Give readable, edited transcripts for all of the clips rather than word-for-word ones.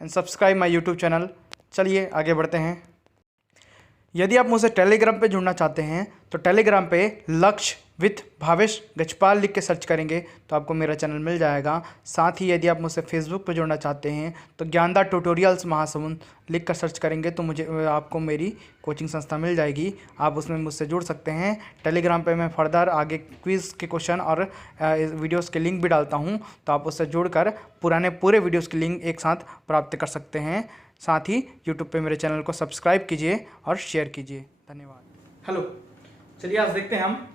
And subscribe my YouTube channel. चलिए आगे बढ़ते हैं। यदि आप मुझसे टेलीग्राम पे जुड़ना चाहते हैं तो टेलीग्राम पे लक्ष्य विथ भावेश गजपाल लिख के सर्च करेंगे तो आपको मेरा चैनल मिल जाएगा। साथ ही यदि आप मुझसे फेसबुक पे जुड़ना चाहते हैं तो ज्ञानदा ट्यूटोरियल्स महासमुंद लिख कर सर्च करेंगे तो मुझे आपको मेरी कोचिंग संस्था मिल जाएगी। आप उसमें मुझसे जुड़ सकते हैं। टेलीग्राम पे मैं फर्दर आगे क्विज़ के क्वेश्चन और वीडियोस के लिंक भी डालता हूं, तो आप उससे जुड़कर पूरे वीडियोस के लिंक एक साथ प्राप्त कर सकते हैं। साथ ही यूट्यूब पे मेरे चैनल को सब्सक्राइब कीजिए और शेयर कीजिए। धन्यवाद। हेलो, चलिए आज देखते हैं हम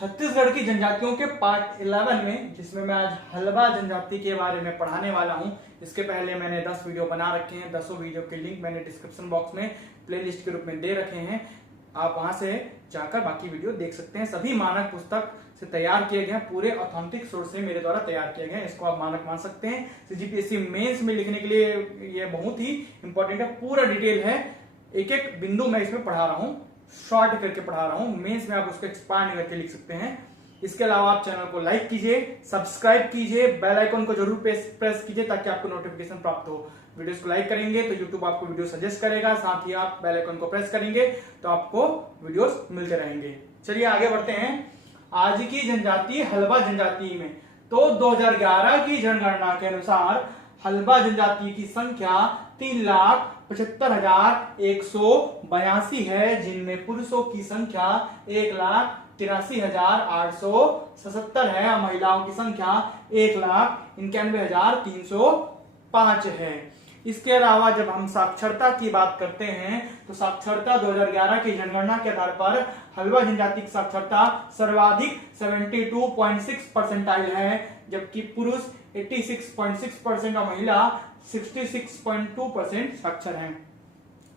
छत्तीसगढ़ की जनजातियों के पार्ट 11 में, जिसमें मैं आज हल्बा जनजाति के बारे में पढ़ाने वाला हूं। इसके पहले मैंने 10 वीडियो बना रखे हैं। 10 वीडियो के लिंक मैंने डिस्क्रिप्शन बॉक्स में प्लेलिस्ट के रूप में दे रखे हैं। आप वहां से जाकर बाकी वीडियो देख सकते हैं। सभी मानक पुस्तक से तैयार किए गए, पूरे ऑथेंटिक सोर्स से मेरे द्वारा तैयार किए गए। इसको आप मानक मान सकते हैं। सीजीपीएससी मेंस में लिखने के लिए ये बहुत ही इंपॉर्टेंट है। पूरा डिटेल है, एक एक बिंदु मैं इसमें पढ़ा रहा हूँ, शॉर्ट करके पढ़ा रहा हूँ। मेंस में आप उसको एक्सपांड करके लिख सकते हैं। इसके अलावा आप चैनल को लाइक कीजिए, सब्सक्राइब कीजिए, बेल आइकन को जरूर प्रेस कीजिए ताकि आपको नोटिफिकेशन प्राप्त हो। वीडियोस को लाइक करेंगे तो यूट्यूब आपको वीडियो सजेस्ट करेगा। साथ ही आप बेल आइकन को प्रेस करेंगे तो आपको वीडियोस मिलते रहेंगे। चलिए आगे बढ़ते हैं। आज की जनजाति हल्बा जनजाति में तो 2011 की जनगणना के अनुसार हल्बा जनजाति की संख्या 3,75,182 है, जिनमें पुरुषों की संख्या 1,83,877 है। महिलाओं की संख्या 1,91,305 है। इसके अलावा जब हम साक्षरता की बात करते हैं तो साक्षरता 2011 की जनगणना के आधार पर हल्बा जनजाति की साक्षरता सर्वाधिक 72.6% है, जबकि पुरुष 86.6% और महिला 66.2% साक्षर हैं।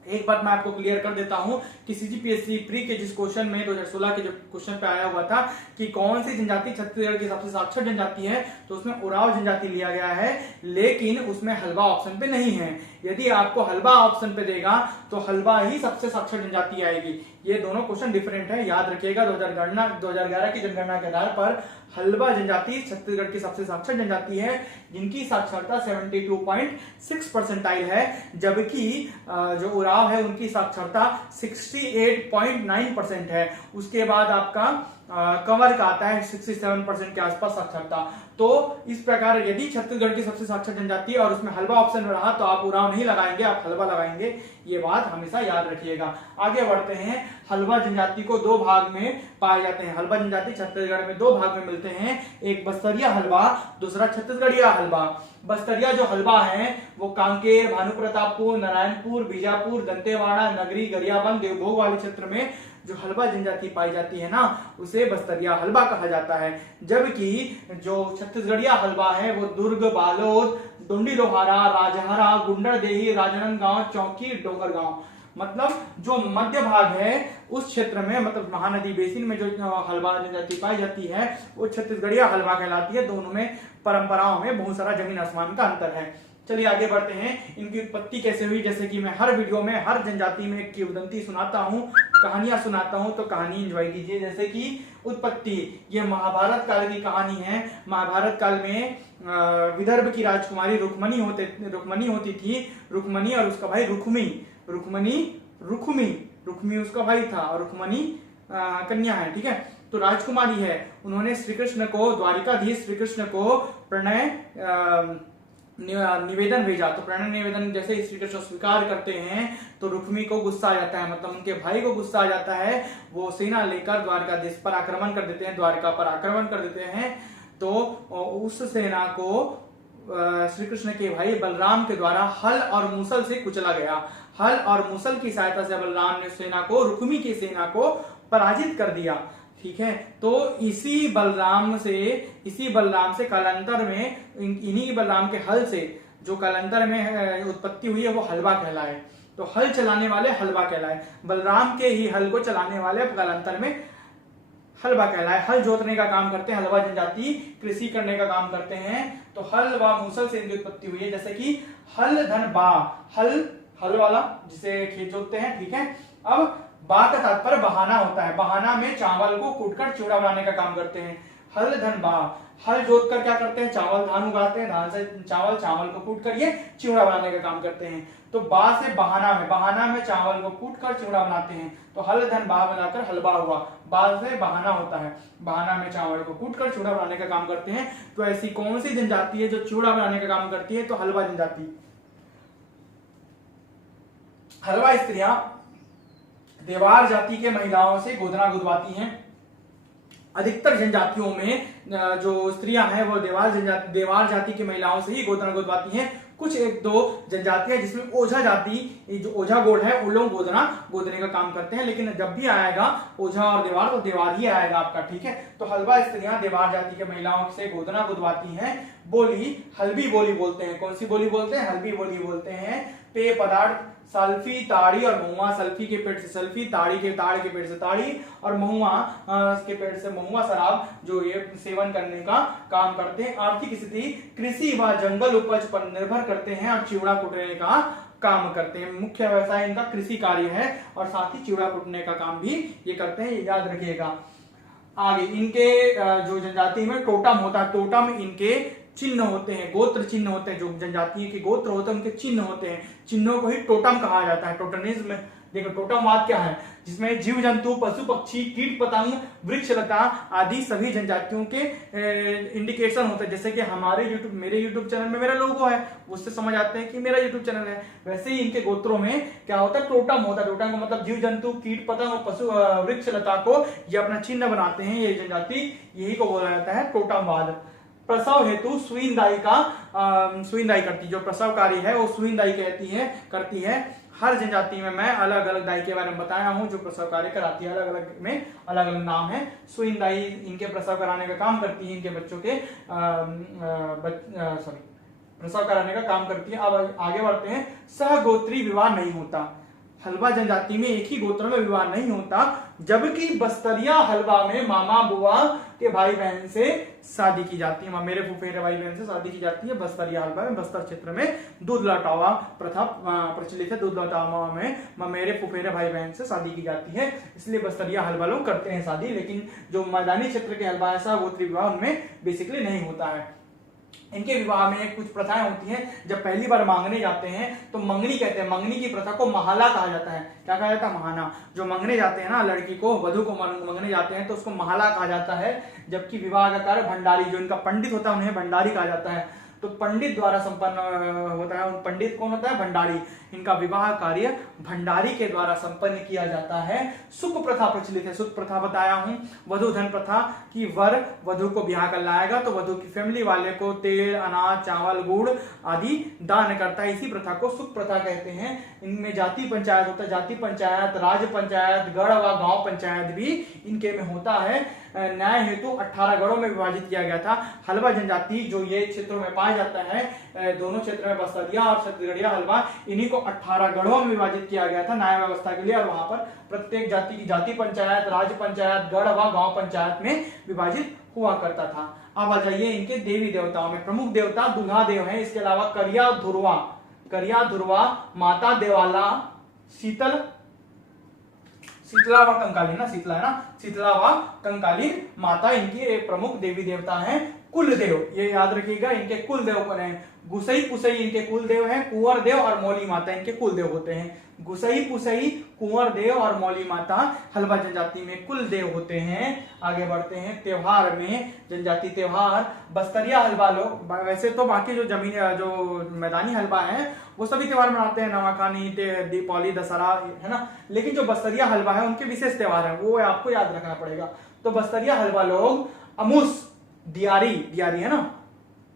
एक बात मैं आपको क्लियर कर देता हूं कि सीजीपीएससी प्री के जिस क्वेश्चन में 2016 के जो क्वेश्चन पे आया हुआ था कि कौन सी जनजाति छत्तीसगढ़ की सबसे साक्षर जनजाति है, तो उसमें उराव जनजाति लिया गया है, लेकिन उसमें हल्बा ऑप्शन पे नहीं है। यदि आपको हल्बा ऑप्शन पे देगा तो हल्बा ही सबसे साक्षर जनजाति आएगी। ये दोनों क्वेश्चन डिफरेंट है, याद रखिएगा। 2011 की जनगणना के आधार पर हल्बा जनजाति छत्तीसगढ़ की सबसे साक्षर जनजाति है, जिनकी साक्षरता 72.6% है, जबकि जो उराव है उनकी साक्षरता 68.9% है। उसके बाद आपका कंवर का आता है 67% के आसपास साक्षरता। तो इस प्रकार यदि छत्तीसगढ़ की सबसे साक्षर जनजाति और उसमें हल्बा ऑप्शन में रहा तो आप उराव नहीं लगाएंगे, आप हल्बा लगाएंगे। ये बात हमेशा याद रखिएगा। आगे बढ़ते हैं। हल्बा जनजाति को 2 भाग में पाए जाते हैं। हल्बा जनजाति छत्तीसगढ़ में 2 भाग में मिलते हैं, एक बस्तरिया हल्बा, दूसरा छत्तीसगढ़िया हल्बा। बस्तरिया जो हल्बा है वो कांकेर, भानुप्रतापपुर, नारायणपुर, बीजापुर, दंतेवाड़ा, नगरी, गरियाबंद, देवभोग वाले क्षेत्र में जो हल्बा जनजाति पाई जाती है ना, उसे बस्तरिया हल्बा कहा जाता है। जबकि जो छत्तीसगढ़िया हल्बा है वो दुर्ग, बालोद, डोंडी लोहारा, राजहरा, गुंडरदेही, राजनांदगांव, चौकी, डोंगरगांव, मतलब जो मध्य भाग है उस क्षेत्र में, मतलब महानदी बेसिन में जो हल्बा जनजाति पाई जाती है वो छत्तीसगढ़िया हल्बा कहलाती है। दोनों में परंपराओं में बहुत सारा जमीन आसमान का अंतर है। चलिए आगे बढ़ते हैं। इनकी उत्पत्ति कैसे हुई, जैसे कि मैं हर वीडियो में हर जनजाति में एक किंवदंती सुनाता हूँ, कहानियां सुनाता हूँ, तो कहानी एंजॉय कीजिए। जैसे कि उत्पत्ति, ये महाभारत काल की कहानी है। महाभारत काल में विदर्भ की राजकुमारी रुक्मणी होती थी। रुक्मणी और उसका भाई रुक्मी उसका भाई था और रुक्मणी कन्या है, ठीक है। तो राजकुमारी है, उन्होंने श्री कृष्ण को, द्वारिकाधीश श्री कृष्ण को प्रणय निवेदन भेजा। तो प्रणय निवेदन जैसे श्री कृष्ण स्वीकार करते हैं तो रुक्मी को गुस्सा आ जाता है, मतलब उनके भाई को गुस्सा आ जाता है। वो सेना लेकर द्वारकाधीश पर आक्रमण कर देते हैं, द्वारका पर आक्रमण कर देते हैं। तो उस सेना को श्री कृष्ण के भाई बलराम के द्वारा हल और मूसल से कुचला गया। हल और मूसल की सहायता से बलराम ने सेना को, रुक्मी की सेना को पराजित कर दिया, ठीक है। तो इसी बलराम से कालांतर में, इन्हीं बलराम के हल से जो कालांतर में उत्पत्ति हुई है वो हल्बा कहलाए। तो हल चलाने वाले हल्बा कहलाए, बलराम के ही हल को चलाने वाले कालांतर में हल्बा कहलाए। हल जोतने का काम करते हैं हल्बा जनजाति, कृषि करने का काम करते हैं। तो हल व मूसल से इनकी उत्पत्ति हुई है। जैसे कि हल धन बा, हल वाला जिसे खेत जोतते हैं, ठीक है। अब बा का तात्पर्य बहाना होता है। बहाना में चावल को कूटकर चिवड़ा बनाने का काम करते हैं। हल धन बा, हल जोत कर क्या करते हैं, चावल धान उगाते हैं, धान से चावल, चावल को कूट कर ये चिवड़ा बनाने का काम करते हैं। तो बा से बहाना में चावल को कूट कर चिवड़ा बनाते हैं। तो हल धन बा बनाकर हलवा हुआ, बा से बहाना होता है, बहाना में चावल को कूट कर चिवड़ा बनाने का काम करते हैं। तो ऐसी कौन सी जनजाति है जो चिवड़ा बनाने का काम करती है, तो हलवा जनजाति। हलवा स्त्रियां देवार जाति के महिलाओं से गोदना गुदवाती हैं। अधिकतर जनजातियों में जो स्त्रियां हैं वो देवार जाति की महिलाओं से ही गोदना गुदवाती हैं। कुछ एक दो जनजातियां जिसमें ओझा जाति, जो ओझा गोड़ है, वो लोग गोदने का काम करते हैं। लेकिन जब भी आएगा ओझा और देवार, तो देवार ही आएगा आपका, ठीक है। तो हलवा स्त्रियां देवार जाति के महिलाओं से गोदना गुदवाती हैं। बोली हल्बी बोली बोलते हैं। कौन सी बोली बोलते हैं, हल्बी बोली बोलते हैं। पेय पदार्थ सल्फी, ताड़ी और महुआ। सल्फी के पेट से सल्फी, ताड़ के पेट से ताड़ी और महुआ के पेट से महुआ शराब जो ये सेवन करने का काम करते हैं। आर्थिक स्थिति कृषि व जंगल उपज पर निर्भर करते हैं और चिवड़ा कुटने का काम करते हैं। मुख्य व्यवसाय इनका कृषि कार्य है और साथ ही चिवड़ा कुटने का काम भी ये करते हैं, याद रखिएगा। आगे इनके जो जनजाति में टोटम होता है, टोटम इनके चिन्ह होते हैं, गोत्र चिन्ह होते हैं। जो जनजातियों के गोत्र होते हैं उनके चिन्ह होते हैं, चिन्हों को ही टोटम कहा जाता है। टोटनिज्म, देखो टोटमवाद क्या है, जिसमें जीव जंतु, पशु पक्षी, कीट पतंग, वृक्ष लता आदि सभी जनजातियों के इंडिकेशन होते हैं। जैसे कि मेरे यूट्यूब चैनल में मेरा लोगो है, उससे समझ आते हैं कि मेरा यूट्यूब चैनल है। वैसे ही इनके गोत्रों में क्या होता है, टोटम होता है। टोटम का मतलब जीव जंतु, कीट पतंग और पशु वृक्ष लता को ये अपना चिन्ह बनाते हैं ये जनजाति, यही को बोला जाता है टोटमवाद। प्रसव हेतु सुईनदाई करती, जो प्रसव कार्य है वो सुईनदाई करती है। हर जनजाति में मैं अलग अलग दाई के बारे में बताया हूं जो प्रसव कार्य कराती है, अलग अलग में अलग अलग नाम है। सुईनदाई इनके प्रसव कराने का काम करती है, इनके बच्चों के प्रसव कराने का काम करती है। अब आगे बढ़ते हैं। सहगोत्री विवाह नहीं होता। हलवा जनजाति में एक ही गोत्र में विवाह नहीं होता, जबकि बस्तरिया हलवा में मामा बुआ के भाई बहन से शादी की जाती है। मेरे फुफेरे भाई बहन से शादी की जाती है। बस्तरिया हलवा में, बस्तर क्षेत्र में दूध लौटावा प्रथा प्रचलित है। दूध लौटावा में मेरे फुफेरे भाई बहन से शादी की जाती है, इसलिए बस्तरिया हलवा लोग करते हैं शादी। लेकिन जो मैदानी क्षेत्र के हलवा ऐसा गोत्री विवाह उनमें बेसिकली नहीं होता है। इनके विवाह में कुछ प्रथाएं होती हैं। जब पहली बार मांगने जाते हैं तो मंगनी कहते हैं। मंगनी की प्रथा को महाला कहा जाता है। क्या कहा जाता है, महाना। जो मांगने जाते हैं ना, लड़की को, वधु को मांगने जाते हैं तो उसको महाला कहा जाता है। जबकि विवाह का कार्य भंडारी, जो इनका पंडित होता है उन्हें भंडारी कहा जाता है। तो पंडित द्वारा संपन्न होता है। पंडित कौन होता है, भंडारी। इनका विवाह कार्य भंडारी के द्वारा संपन्न किया जाता है। सुख प्रथा प्रचलित है। सुख प्रथा बताया हूं। वधु धन प्रथा की वर वधु को ब्याह कर लाएगा तो वधु की फैमिली वाले को तेल, अनाज, चावल, गुड़ आदि दान करता है। इसी प्रथा को सुख प्रथा कहते हैं। इनमें जाति पंचायत होता है। जाति पंचायत, राज्य पंचायत, गढ़ व गांव पंचायत भी इनके में होता है। न्याय हेतु 18 गढ़ों में विभाजित किया गया था। हलवा जनजाति जो ये क्षेत्रों में पाया जाता है, दोनों क्षेत्र में बस्तरिया और छत्तीसगढ़िया हलवा, इन्हीं को 18 गढ़ों में विभाजित किया गया था न्याय व्यवस्था के लिए। और वहां पर प्रत्येक जाति की जाति पंचायत, राज्य पंचायत, गढ़ व गांव पंचायत में विभाजित हुआ करता था। अब आ जाइए इनके देवी देवताओं में। प्रमुख देवता दुल्हा देव है। इसके अलावा करिया धुरवा, माता देवाला, शीतला व कंकाली, शीतला व कंकाली माता इनकी प्रमुख देवी देवता हैं। कुल देव, ये याद रखिएगा, इनके कुल देव कौन है। गुसई पुसई इनके कुल देव हैं। कुंवर देव और मौली माता इनके कुल देव होते हैं। गुसई पुसई, कुंवर देव और मौली माता हलवा जनजाति में कुल देव होते हैं। आगे बढ़ते हैं त्योहार में। जनजाति त्योहार, बस्तरिया हलवा लोग, वैसे तो बाकी जो मैदानी हलवा है वो सभी त्योहार मनाते हैं, नवाखानी, दीपावली, दशहरा, है ना। लेकिन जो बस्तरिया हलवा है उनके विशेष त्योहार है, वो आपको याद रखना पड़ेगा। तो बस्तरिया हलवा लोग अमुस, दियारी है ना,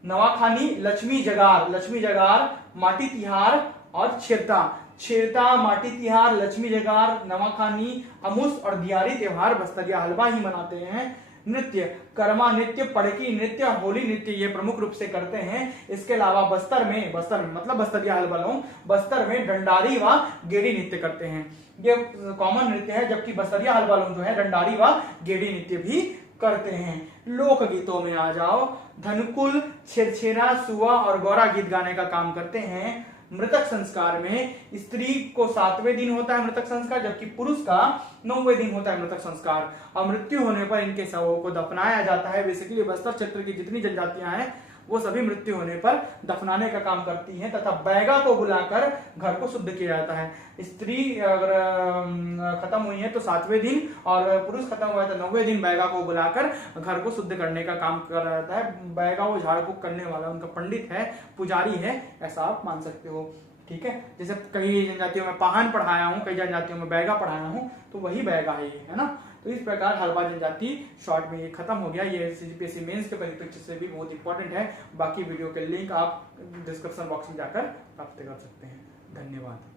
नवाखानी, लक्ष्मी जगार, माटी तिहार और छेरता, माटी तिहार, लक्ष्मी जगार, नवाखानी, अमुस और दियारी त्योहार बस्तरिया हलवा ही मनाते हैं। नृत्य, कर्मा नृत्य, पड़की नृत्य, होली नृत्य ये प्रमुख रूप से करते हैं। इसके अलावा बस्तर में मतलब बस्तरिया हलवा लोग बस्तर में डंडारी व गेड़ी नृत्य करते हैं। ये कॉमन नृत्य है, जबकि बस्तरिया हलवा लोग जो है डंडारी व गेड़ी नृत्य भी करते हैं। लोकगीतों में आ जाओ, धनकुल, छेरछेरा, सुआ और गौरा गीत गाने का काम करते हैं। मृतक संस्कार में स्त्री को 7वें दिन होता है मृतक संस्कार, जबकि पुरुष का 9वें दिन होता है मृतक संस्कार। और मृत्यु होने पर इनके शवों को दफनाया जाता है। बेसिकली बस्तर क्षेत्र की जितनी जनजातियां हैं वो सभी मृत्यु होने पर दफनाने का काम करती हैं, तथा बैगा को बुलाकर घर को शुद्ध किया जाता है। स्त्री अगर खत्म हुई है तो 7वें दिन, और पुरुष खत्म हुआ है तो 9वें दिन बैगा को बुलाकर घर को शुद्ध करने का काम कर जाता है। बैगा वो झाड़ फूक करने वाला उनका पंडित है, पुजारी है, ऐसा आप मान सकते हो। ठीक है, जैसे कई जनजातियों में पाहन पढ़ाया हूँ, कई जनजातियों में बैगा पढ़ाया हूँ, तो वही बैगा है ना। तो इस प्रकार हल्बा जनजाति शॉर्ट में ये खत्म हो गया। ये सीजीपीएससी मेंस के परिप्रेक्ष्य से भी बहुत इंपॉर्टेंट है। बाकी वीडियो के लिंक आप डिस्क्रिप्शन बॉक्स में जाकर प्राप्त कर सकते हैं। धन्यवाद।